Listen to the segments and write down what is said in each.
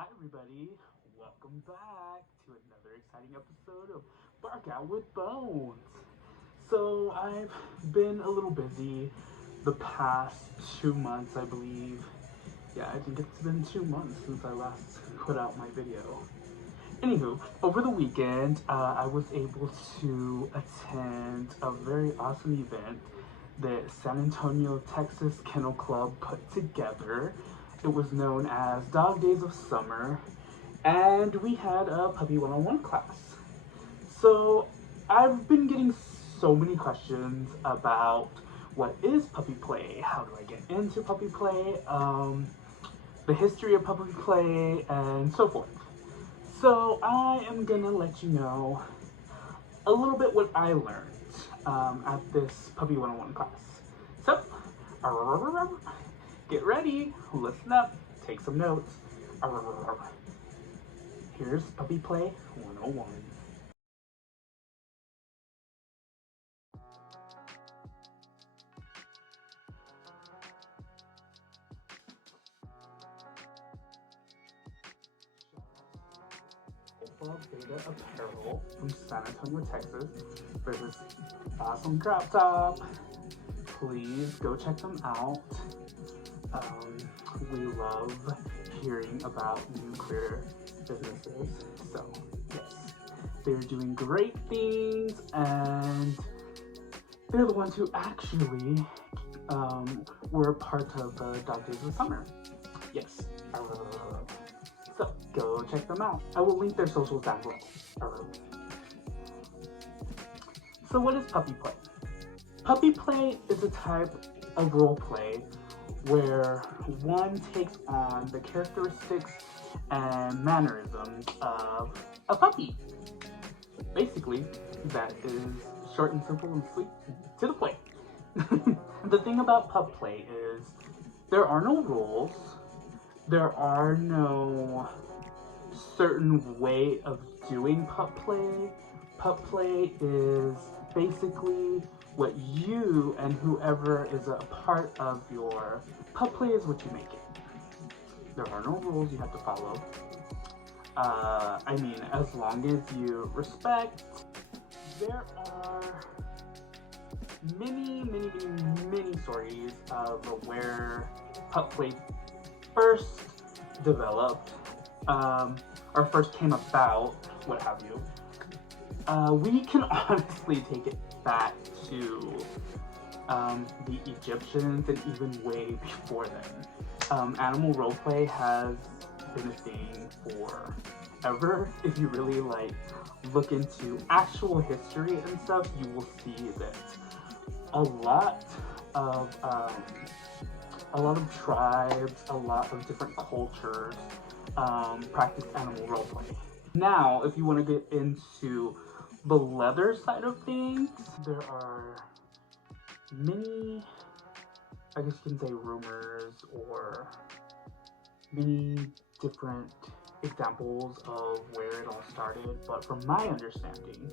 Hi everybody, welcome back to another exciting episode of Bark Out with Bones. So I've been a little busy the past 2 months, I believe. Yeah, I think it's been 2 months since I last put out my video. Anywho, over the weekend, I was able to attend a very awesome event that San Antonio, Texas Kennel Club put together. It was known as Dog Days of Summer, and we had a Puppy 101 class. So I've been getting so many questions about what is PuppyPlay, how do I get into PuppyPlay, the history of PuppyPlay, and so forth. So I am gonna let you know a little bit what I learned at this Puppy 101 class. So, get ready, listen up, take some notes. Here's PuppyPlay 101. ALPHAbeta apparel from San Antonio, Texas for this awesome drop top. Please go check them out. We love hearing about nuclear businesses, so yes, they're doing great things, and they're the ones who actually were part of the Dog Days of Summer. Yes. So go check them out. I will link their socials down below. So what is PuppyPlay? PuppyPlay is a type of role play where one takes on the characteristics and mannerisms of a puppy. Basically, that is short and simple and sweet to the point. The thing about PuppyPlay is there are no rules. There are no certain way of doing PuppyPlay. PuppyPlay is basically what you and whoever is a part of your PuppyPlay is what you make it. There are no rules you have to follow. I mean, as long as you respect. There are many stories of where PuppyPlay first developed, or first came about, what have you. We can honestly take it back to the Egyptians and even way before then. Animal roleplay has been a thing forever. If you really look into actual history and stuff, you will see that a lot of tribes, a lot of different cultures practice animal roleplay. Now, if you want to get into the leather side of things, there are many, I guess you can say, rumors or many different examples of where it all started. But from my understanding,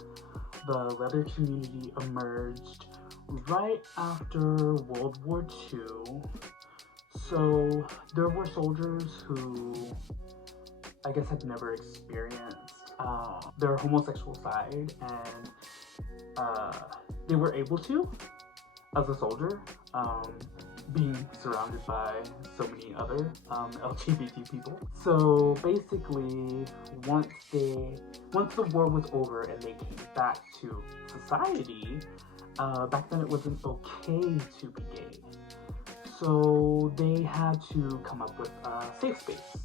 the leather community emerged right after World War II. So there were soldiers who, I guess, had never experienced their homosexual side, and they were able to, as a soldier, being surrounded by so many other LGBT people. So basically, once the war was over and they came back to society, back then it wasn't okay to be gay. So they had to come up with a safe space.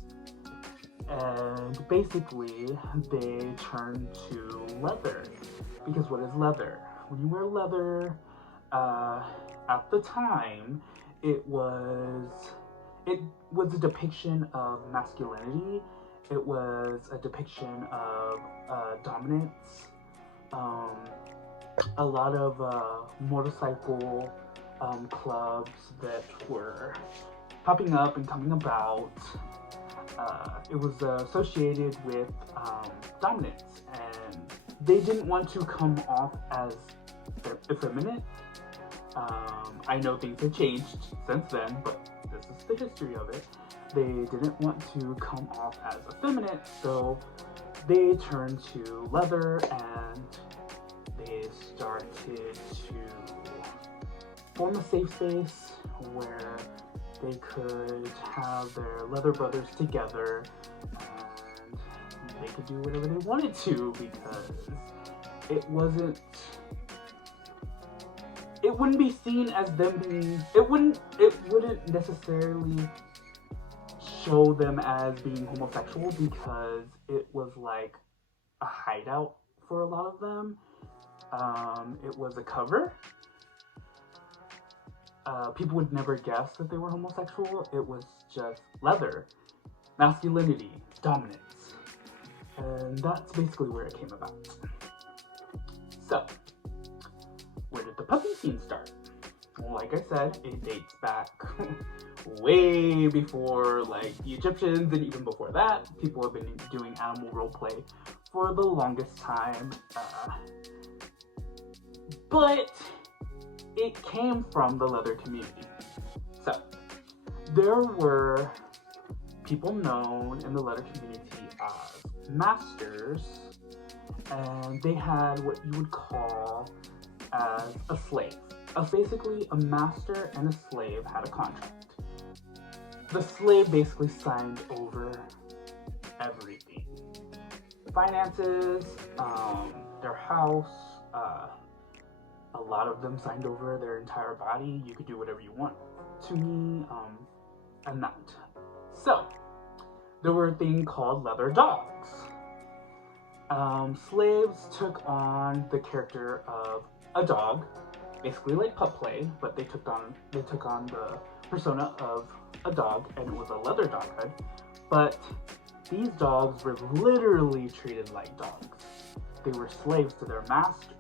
And basically, they turned to leather. Because what is leather? When you wear leather, at the time, it was a depiction of masculinity. It was a depiction of dominance. A lot of motorcycle clubs that were popping up and coming about. It was associated with dominance, and they didn't want to come off as effeminate. I know things have changed since then, but this is the history of it. they didn't want to come off as effeminate, so they turned to leather and they started to form a safe space where they could have their leather brothers together and they could do whatever they wanted to, because it wouldn't be seen as them being, it wouldn't necessarily show them as being homosexual, because it was like a hideout for a lot of them. It was a cover. People would never guess that they were homosexual. It was just leather, masculinity, dominance, and that's basically where it came about. So, where did the puppy scene start? Well, like I said, it dates back way before like the Egyptians, and even before that, people have been doing animal roleplay for the longest time. But it came from the leather community. So, there were people known in the leather community as masters, and they had what you would call as a slave. Basically, a master and a slave had a contract. The slave basically signed over everything. Finances, their house, a lot of them signed over their entire body. You could do whatever you want to me, and that. So, there were a thing called leather dogs. Slaves took on the character of a dog, basically like PuppyPlay, but they took on the persona of a dog, and it was a leather dog hood. But these dogs were literally treated like dogs. They were slaves to their masters.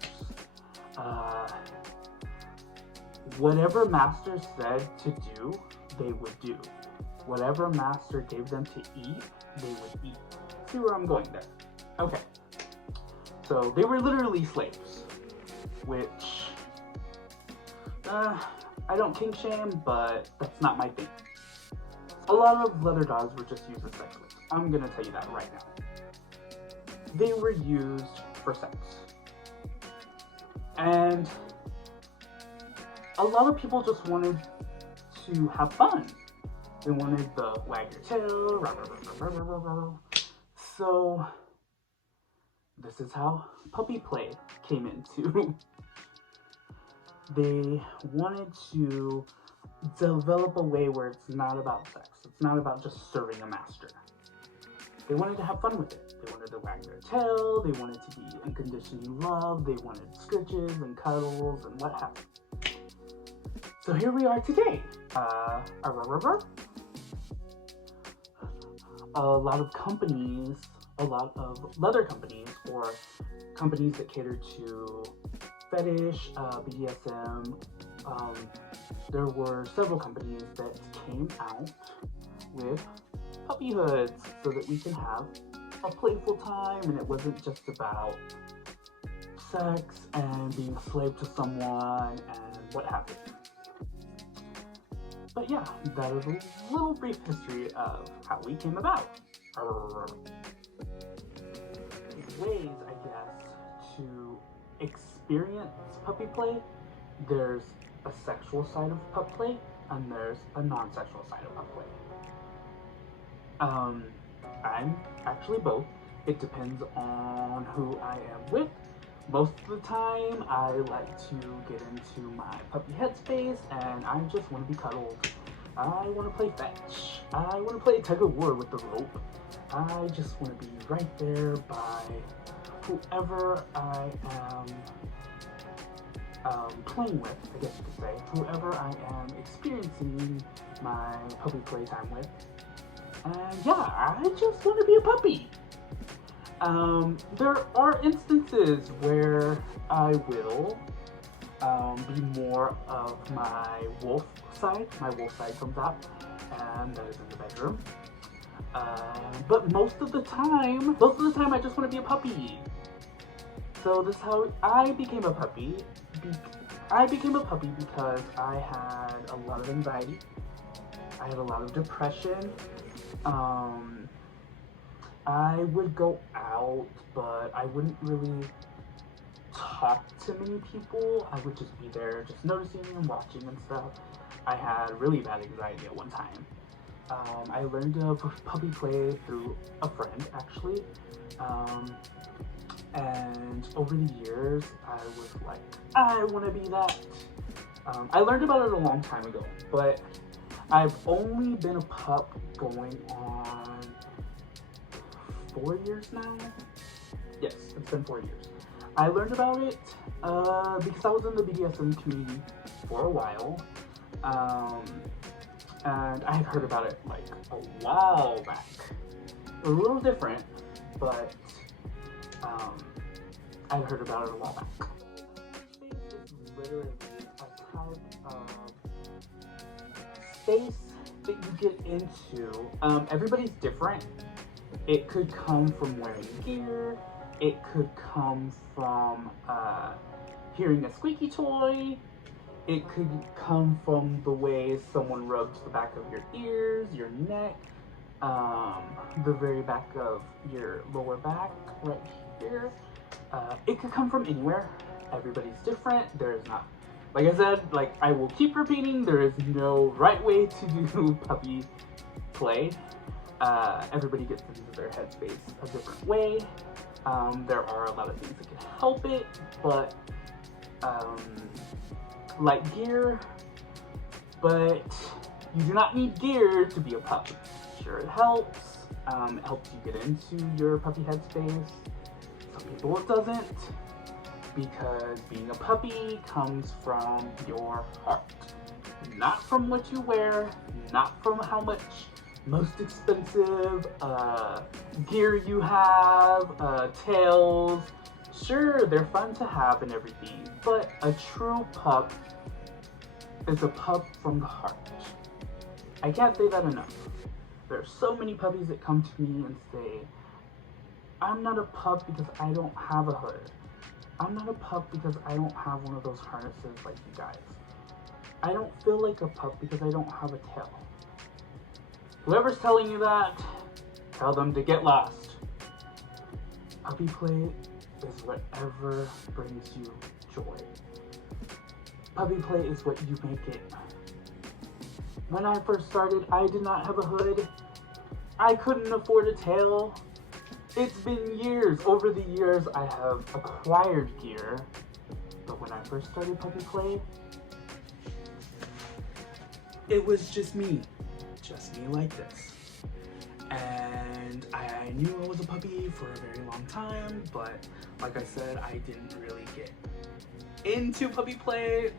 Whatever master said to do, they would do. Whatever master gave them to eat, they would eat. See where I'm going there? Okay. So they were literally slaves, which I don't kink shame, but that's not my thing. A lot of leather dogs were just used as sex slaves. I'm gonna tell you that right now. They were used for sex. And a lot of people just wanted to have fun. They wanted the wag your tail, rah, rah, rah, rah, rah, rah, rah. So this is how PuppyPlay came into. They wanted to develop a way where it's not about sex. It's not about just serving a master. They wanted to have fun with it. They wanted to wag their tail, they wanted to be unconditionally loved, they wanted scritches and cuddles and what have you. So here we are today. A lot of companies, a lot of leather companies, or companies that cater to fetish, BDSM, there were several companies that came out with puppy hoods so that we can have a playful time, and it wasn't just about sex and being a slave to someone and what have you. But yeah, that is a little brief history of how we came about. Ways, I guess, to experience PuppyPlay. There's a sexual side of PuppyPlay, and there's a non-sexual side of PuppyPlay. I'm actually both. It depends on who I am with. Most of the time, I like to get into my puppy headspace, and I just want to be cuddled. I want to play fetch. I want to play tug of war with the rope. I just want to be right there by whoever I am playing with, I guess you could say. Whoever I am experiencing my puppy playtime with. And yeah, I just want to be a puppy. There are instances where I will be more of my wolf side. My wolf side comes out, and that is in the bedroom. But most of the time I just want to be a puppy. So this is how I became a puppy. I became a puppy because I had a lot of anxiety. I had a lot of depression. I would go out, but I wouldn't really talk to many people. I would just be there, just noticing and watching and stuff. I had really bad anxiety at one time. I learned of PuppyPlay through a friend, actually. And over the years, I was like, I want to be that. I learned about it a long time ago, but I've only been a pup going on 4 years now. Yes, it's been 4 years. I learned about it because I was in the BDSM community for a while. And I had heard about it like a while back. A little different, but I had heard about it a while back. It's literally a type of space that you get into. Everybody's different. It could come from wearing gear. It could come from hearing a squeaky toy. It could come from the way someone rubs the back of your ears, your neck, the very back of your lower back right here. It could come from anywhere. Everybody's different. There is not, like I said, like I will keep repeating, there is no right way to do puppy play. Everybody gets into their headspace a different way. There are a lot of things that can help it, but like gear, but you do not need gear to be a puppy. Sure, it helps. It helps you get into your puppy headspace. Some people it doesn't, because being a puppy comes from your heart, not from what you wear, not from how much most expensive gear you have, tails. Sure, they're fun to have and everything, but a true pup is a pup from the heart. I can't say that enough. There are so many puppies that come to me and say, I'm not a pup because I don't have a hood. I'm not a pup because I don't have one of those harnesses like you guys. I don't feel like a pup because I don't have a tail. Whoever's telling you that, tell them to get lost. Puppy play is whatever brings you joy. Puppy play is what you make it. When I first started, I did not have a hood. I couldn't afford a tail. It's been years. Over the years, I have acquired gear. But when I first started puppy play, it was just me like this. And I knew I was a puppy for a very long time, but like I said, I didn't really get into puppy play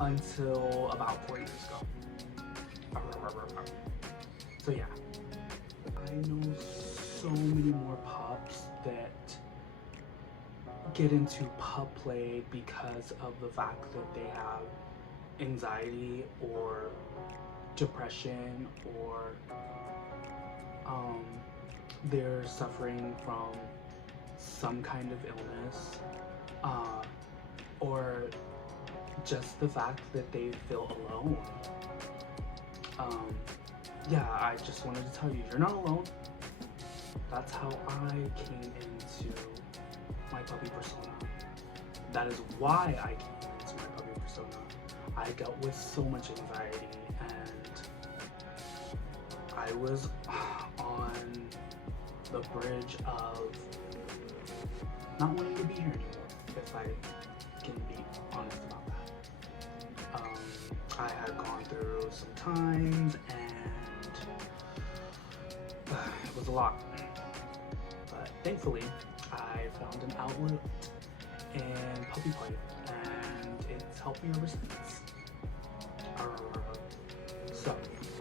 until about 4 years ago. So yeah, I know so many more pups that get into pup play because of the fact that they have anxiety or depression, or they're suffering from some kind of illness, or just the fact that they feel alone. Yeah, I just wanted to tell you, you're not alone. That's how I came into my puppy persona. That is why I came into my puppy persona. I dealt with so much anxiety, and I was on the bridge of not wanting to be here anymore, if I can be honest about that. I had gone through some times, and it was a lot. But thankfully, I found an outlet in puppy play, and it's helped me ever since. So,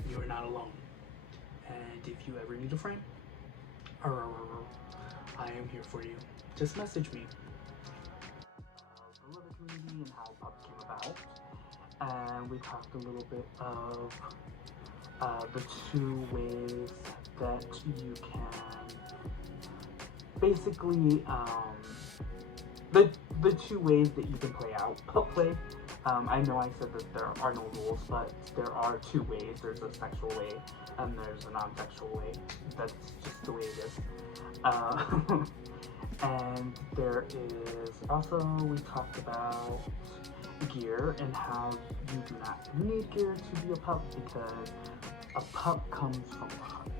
you are not alone. And if you ever need a friend, I am here for you. Just message me. The little community and how pup came about. And we talked a little bit of the 2 ways that you can basically the 2 ways that you can play out pup play. I know I said that there are no rules, but there are two ways. There's a sexual way and there's a non-sexual way. That's just the way it is. And there is also, we talked about gear and how you do not need gear to be a pup because a pup comes from the heart.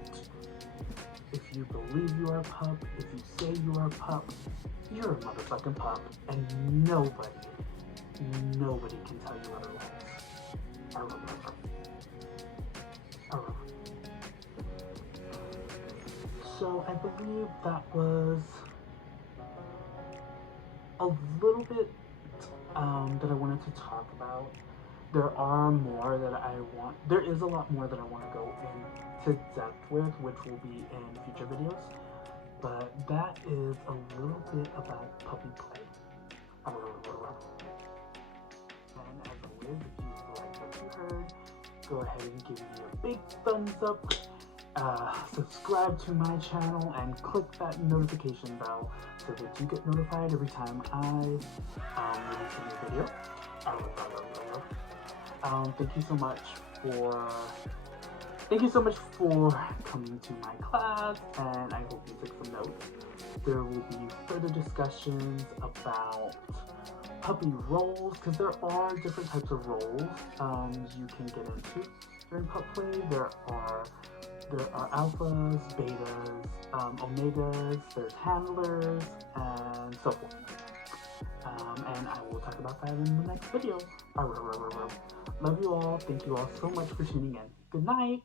If you believe you are a pup, if you say you are a pup, you're a motherfucking pup, and nobody can tell you otherwise. So I believe that was a little bit that I wanted to talk about. There are more that there is a lot more that I want to go into depth with, which will be in future videos. But that is a little bit about PuppyPlay. And as always, if you like what you heard, go ahead and give me a big thumbs up. Subscribe to my channel and click that notification bell so that you get notified every time I release a new video. Thank you so much for coming to my class, and I hope you took some notes. There will be further discussions about puppy roles, because there are different types of roles you can get into during PuppyPlay. There are alphas, betas, omegas, there's handlers, and so forth. And I will talk about that in the next video. Love you all. Thank you all so much for tuning in. Good night.